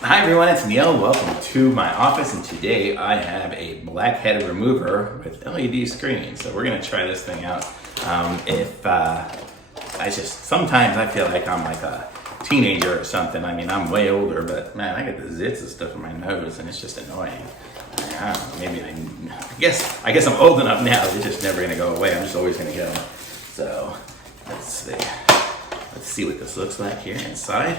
Hi everyone, it's Neil. Welcome to my office, and today I have a blackhead remover with LED screen. So we're gonna try this thing out. Sometimes I feel like I'm like a teenager or something. I mean, I'm way older, but man, I get the zits and stuff in my nose, and it's just annoying. I don't know, maybe I guess I'm old enough now. It's just never gonna go away. I'm just always gonna get them. So let's see. Let's see what this looks like here inside.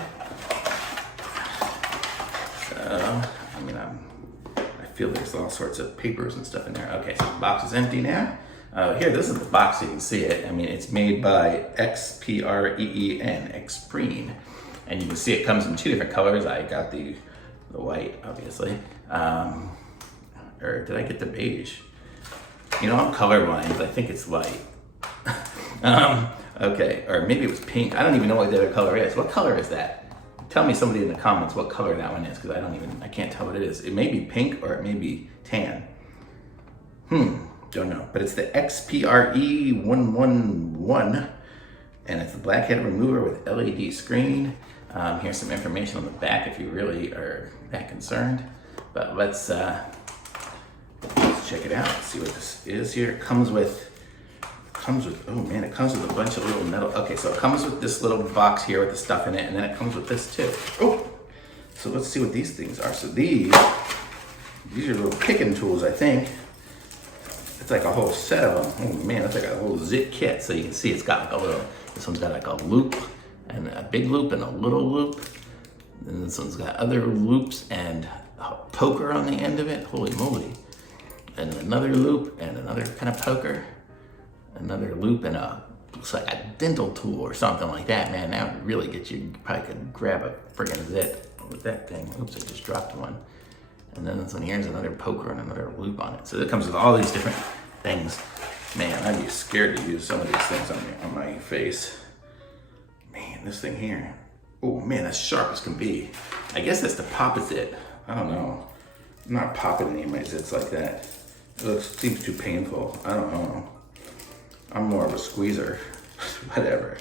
I feel there's all sorts of papers and stuff in there. Okay, so the box is empty now. Here, this is the box so you can see it. I mean, it's made by Xpreen, Xpreen. And you can see it comes in two different colors. I got the white, obviously. Or did I get the beige? You know, I'm colorblind, but I think it's white. Okay, or maybe it was pink. I don't even know what the other color is. What color is that? Tell me, somebody in the comments, what color that one is, because I can't tell what it is. It may be pink or it may be tan. Don't know. But it's the XPRE111, and it's the blackhead remover with LED screen. Here's some information on the back if you really are that concerned. But let's check it out, see what this is here. It comes with a bunch of little metal. Okay, so it comes with this little box here with the stuff in it, and then it comes with this too. Oh, so let's see what these things are. So these are little picking tools, I think. It's like a whole set of them. Oh man, that's like a whole zit kit. So you can see it's got like a little, this one's got like a loop, and a big loop, and a little loop. And this one's got other loops and a poker on the end of it. Holy moly. And another loop, and another kind of poker. Another loop, and looks like a dental tool or something like that, man. That would really get you. You probably could grab a friggin' zit with that thing. Oops, I just dropped one. And then this one here's another poker and another loop on it. So it comes with all these different things. Man, I'd be scared to use some of these things on my face. Man, this thing here. Oh man, that's sharp as can be. I guess that's the pop zit. I don't know. I'm not popping any of my zits like that. It seems too painful. I don't know. I'm more of a squeezer. Whatever.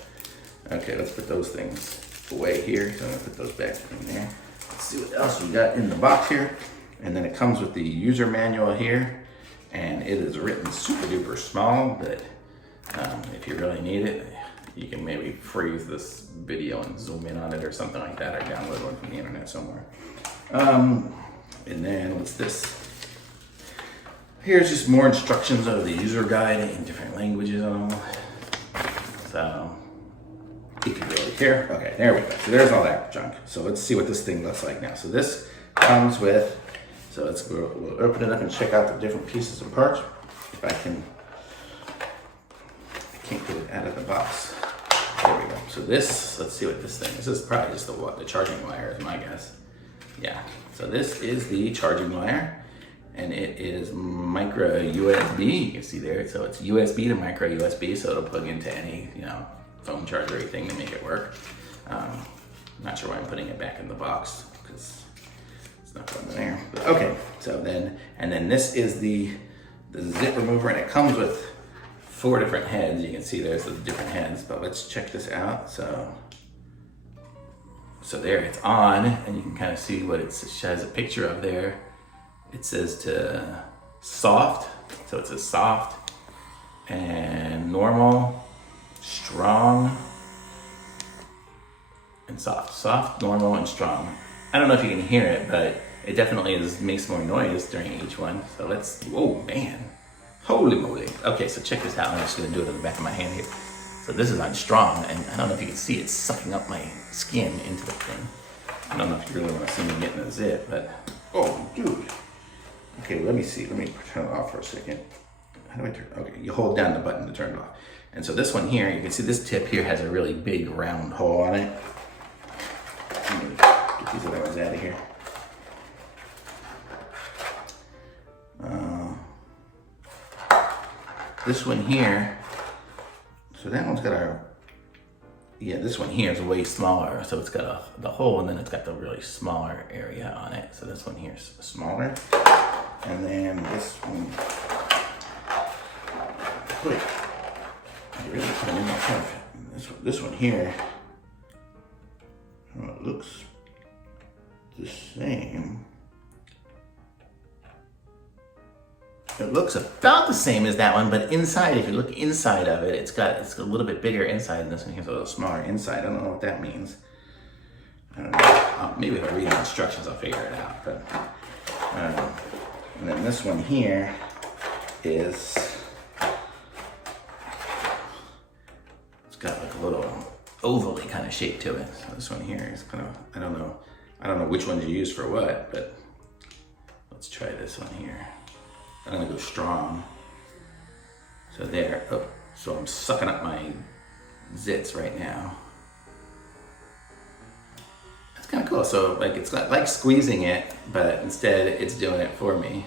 Okay, let's put those things away here. So I'm gonna put those back in there. Let's see what else we got in the box here. And then it comes with the user manual here. And it is written super duper small, but if you really need it, you can maybe freeze this video and zoom in on it or something like that, or download one from the internet somewhere. And then what's this? Here's just more instructions of the user guide in different languages and all. So, if you really care. Okay, there we go. So there's all that junk. So let's see what this thing looks like now. So this comes with, so we'll open it up and check out the different pieces and parts. If I can't get it out of the box. There we go. So this, let's see what this thing is. This is probably just the charging wire is my guess. Yeah, so this is the charging wire. And it is micro USB. You can see there. So it's USB to micro USB. So it'll plug into any, phone charger or anything to make it work. Not sure why I'm putting it back in the box because it's not going in there. But okay. So then this is the zit remover, and it comes with 4 different heads. You can see there's the different heads. But let's check this out. So there it's on, and you can kind of see what it has a picture of there. It says to soft, so it says soft, and normal, strong, and soft. Soft, normal, and strong. I don't know if you can hear it, but it definitely makes more noise during each one. So let's, oh man, holy moly. Okay, so check this out. I'm just gonna do it on the back of my hand here. So this is on strong, and I don't know if you can see it's sucking up my skin into the thing. I don't know if you really wanna see me getting a zit, but, oh dude. Okay, let me see. Let me turn it off for a second. How do I turn? Okay, you hold down the button to turn it off. And so this one here, you can see this tip here has a really big round hole on it. Let me get these other ones out of here. This one here, so that one's got this one here is way smaller. So it's got the hole, and then it's got the really smaller area on it. So this one here is smaller. And then this one, wait, I really put them in myself. This one here, it looks the same. It looks about the same as that one, but inside, if you look inside of it, it's a little bit bigger inside, and this one here's a little smaller inside. I don't know what that means. I don't know. Maybe if I read the instructions, I'll figure it out. But I don't know. And then this one here is, it's got like a little ovally kind of shape to it. So this one here is kind of, I don't know which ones you use for what, but let's try this one here. I'm gonna go strong. So there, oh, so I'm sucking up my zits right now. That's kind of cool. So like, it's not like squeezing it, but instead it's doing it for me.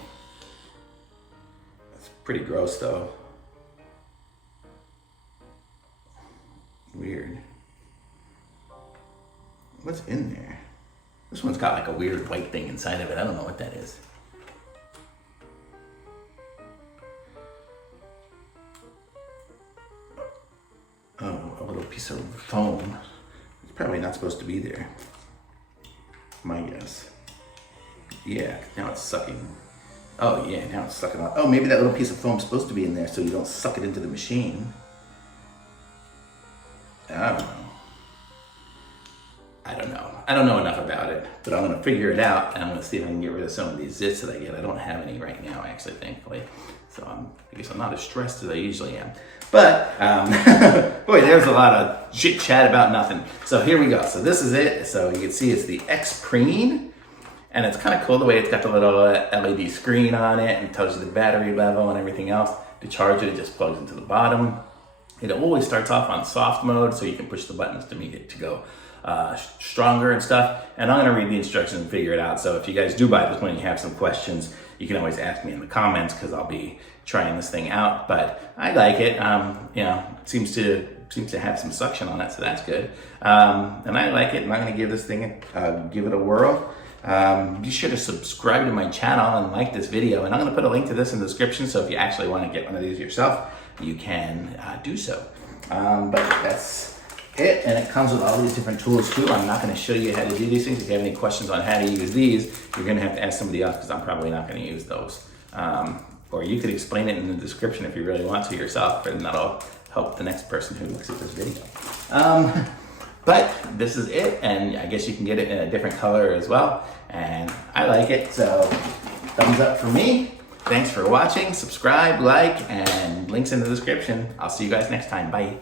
It's pretty gross though. Weird. What's in there? This one's got like a weird white thing inside of it. I don't know what that is. Oh, a little piece of foam. It's probably not supposed to be there. My guess. Yeah, now it's sucking. Oh yeah, now it's sucking on. Oh, maybe that little piece of foam's supposed to be in there so you don't suck it into the machine. I don't know. I don't know enough about it, but I'm gonna figure it out, and I'm gonna see if I can get rid of some of these zits that I get. I don't have any right now, actually, thankfully. So I guess I'm not as stressed as I usually am. But, boy, there's a lot of chit chat about nothing. So here we go. So this is it. So you can see it's the Xpreen, and it's kind of cool the way it's got the little LED screen on it and tells you the battery level and everything else. To charge it, it just plugs into the bottom. It always starts off on soft mode, so you can push the buttons to make it to go stronger and stuff. And I'm gonna read the instructions and figure it out. So if you guys do buy this one and you have some questions, you can always ask me in the comments, because I'll be trying this thing out. But I like it. You know, it seems to have some suction on it, so that's good. And I like it, and I'm gonna give this thing give it a whirl. Be sure to subscribe to my channel and like this video, and I'm gonna put a link to this in the description, so if you actually want to get one of these yourself, you can do so. But that's it, and it comes with all these different tools too. I'm not going to show you how to do these things. If you have any questions on how to use these, you're going to have to ask somebody else, because I'm probably not going to use those. Or you could explain it in the description if you really want to yourself, and that'll help the next person who looks at this video. But this is it, and I guess you can get it in a different color as well, and I like it, so thumbs up for me. Thanks for watching. Subscribe, like, and links in the description. I'll see you guys next time. Bye.